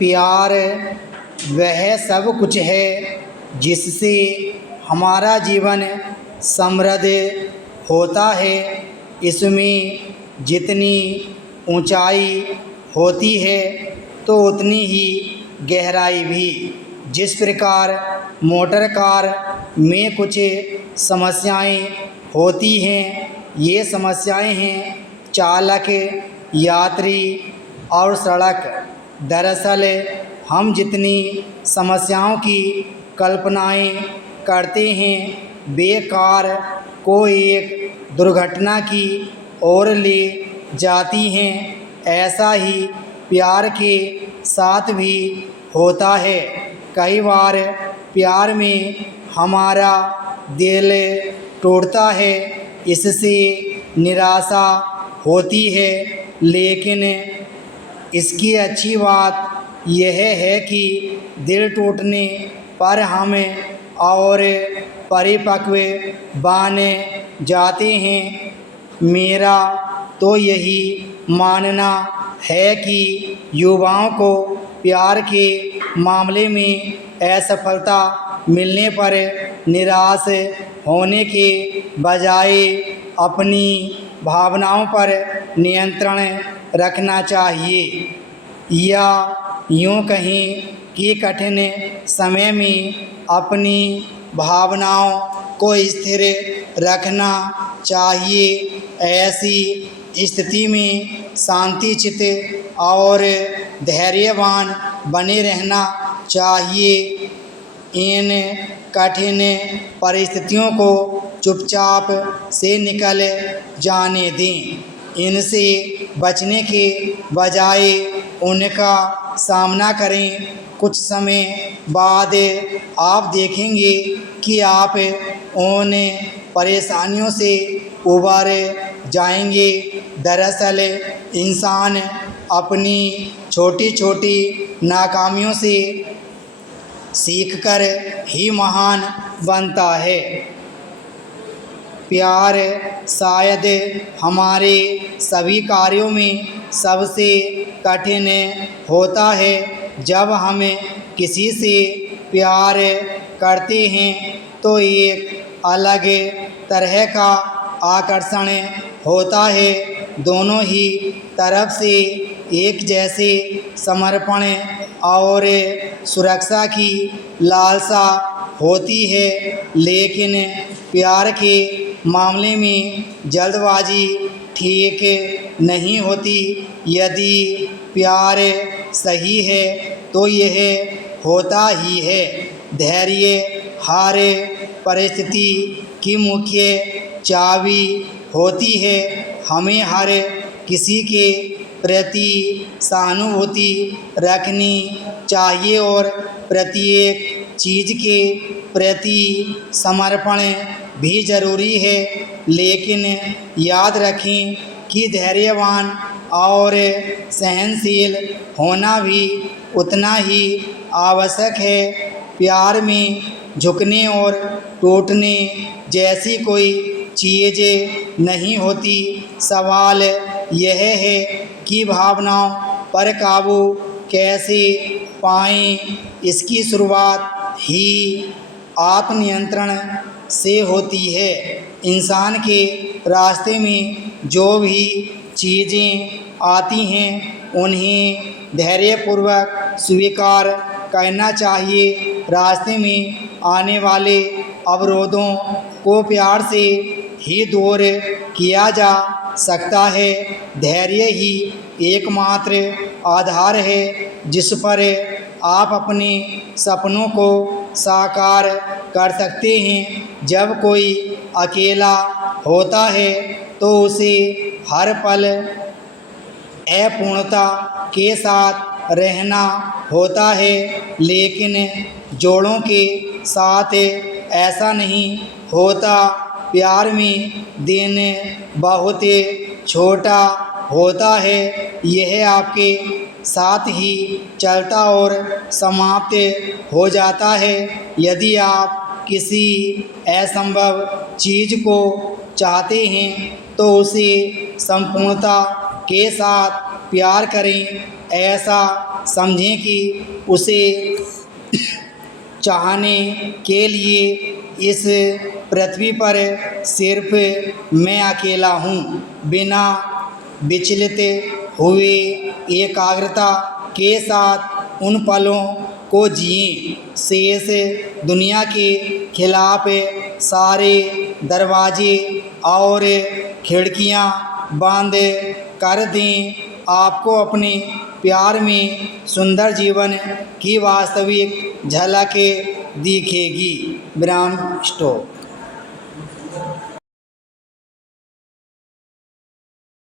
प्यार वह सब कुछ है जिससे हमारा जीवन समृद्ध होता है। इसमें जितनी ऊंचाई होती है तो उतनी ही गहराई भी। जिस प्रकार मोटर कार में कुछ समस्याएं होती हैं, ये समस्याएं हैं चालक, यात्री और सड़क। दरअसल हम जितनी समस्याओं की कल्पनाएं करते हैं वे कार को एक दुर्घटना की ओर ले जाती हैं। ऐसा ही प्यार के साथ भी होता है। कई बार प्यार में हमारा दिल टूटता है, इससे निराशा होती है, लेकिन इसकी अच्छी बात यह है कि दिल टूटने पर हम और परिपक्व बन जाते हैं। मेरा तो यही मानना है कि युवाओं को प्यार के मामले में असफलता मिलने पर निराश होने के बजाय अपनी भावनाओं पर नियंत्रण रखना चाहिए, या यूँ कहें कि कठिन समय में अपनी भावनाओं को स्थिर रखना चाहिए। ऐसी स्थिति में शांति चित्त और धैर्यवान बने रहना चाहिए। इन कठिन परिस्थितियों को चुपचाप से निकल जाने दें। इनसे बचने के बजाय उनका सामना करें। कुछ समय बाद आप देखेंगे कि आप उन परेशानियों से उबर जाएंगे। दरअसल इंसान अपनी छोटी छोटी नाकामियों से सीखकर ही महान बनता है। प्यार शायद हमारे सभी कार्यों में सबसे कठिन होता है। जब हम किसी से प्यार करते हैं तो एक अलग तरह का आकर्षण होता है। दोनों ही तरफ से एक जैसे समर्पण और सुरक्षा की लालसा होती है, लेकिन प्यार के मामले में जल्दबाजी ठीक नहीं होती। यदि प्यार सही है तो यह होता ही है। धैर्य हर परिस्थिति की मुख्य चाबी होती है। हमें हर किसी के प्रति सहानुभूति रखनी चाहिए और प्रत्येक चीज़ के प्रति समर्पण भी ज़रूरी है। लेकिन याद रखें कि धैर्यवान और सहनशील होना भी उतना ही आवश्यक है। प्यार में झुकने और टूटने जैसी कोई चीज़ नहीं होती। सवाल यह है कि भावनाओं पर काबू कैसे पाएं। इसकी शुरुआत ही आत्मनियंत्रण से होती है। इंसान के रास्ते में जो भी चीज़ें आती हैं उन्हें धैर्यपूर्वक स्वीकार करना चाहिए। रास्ते में आने वाले अवरोधों को प्यार से ही दूर किया जा सकता है। धैर्य ही एकमात्र आधार है जिस पर आप अपने सपनों को साकार कर सकते हैं। जब कोई अकेला होता है तो उसे हर पल अपूर्णता के साथ रहना होता है, लेकिन जोड़ों के साथ ऐसा नहीं होता। प्यार में दिन बहुत छोटा होता है। यह आपके साथ ही चलता और समाप्त हो जाता है। यदि आप किसी असंभव चीज़ को चाहते हैं तो उसे संपूर्णता के साथ प्यार करें। ऐसा समझें कि उसे चाहने के लिए इस पृथ्वी पर सिर्फ मैं अकेला हूँ। बिना विचलित हुए एकाग्रता के साथ उन पलों को जिएं। शेष दुनिया के खिलाफ सारे दरवाजे और खिड़कियाँ बंद कर दें। आपको अपने प्यार में सुंदर जीवन की वास्तविक झलक दिखेगी। ब्राह्म स्टॉप।